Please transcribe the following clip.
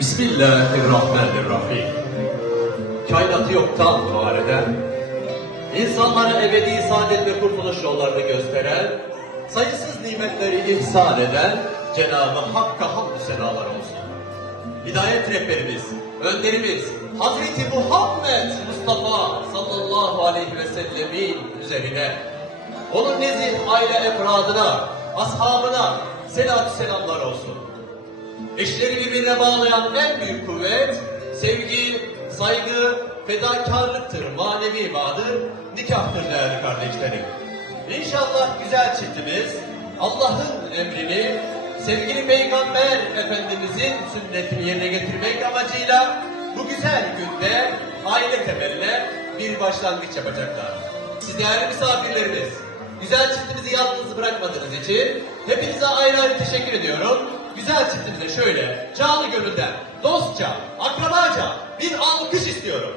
Bismillahirrahmanirrahim. Kainatı yoktan var eden, insanlara ebedi saadet ve kurtuluş yollarını gösteren, sayısız nimetleri ihsan eden Cenab-ı Hakk'a hamdü senalar olsun. Hidayet rehberimiz, önderimiz, Hazreti Muhammed Mustafa sallallahu aleyhi ve sellemin üzerine, onun nezih aile efradına, ashabına selatü selamlar olsun. Eşleri birbirine bağlayan en büyük kuvvet, sevgi, saygı, fedakarlıktır, manevi bağdır, nikahtır değerli kardeşlerim. İnşallah güzel çiftimiz, Allah'ın emrini, sevgili Peygamber Efendimizin sünnetini yerine getirmek amacıyla bu güzel günde aile temeline bir başlangıç yapacaklar. Siz değerli misafirlerimiz, güzel çiftimizi yalnız bırakmadığınız için hepinize ayrı ayrı teşekkür ediyorum. Güzel çiftimize şöyle canı gönülden, dostça, akrabaca bir alkış istiyorum.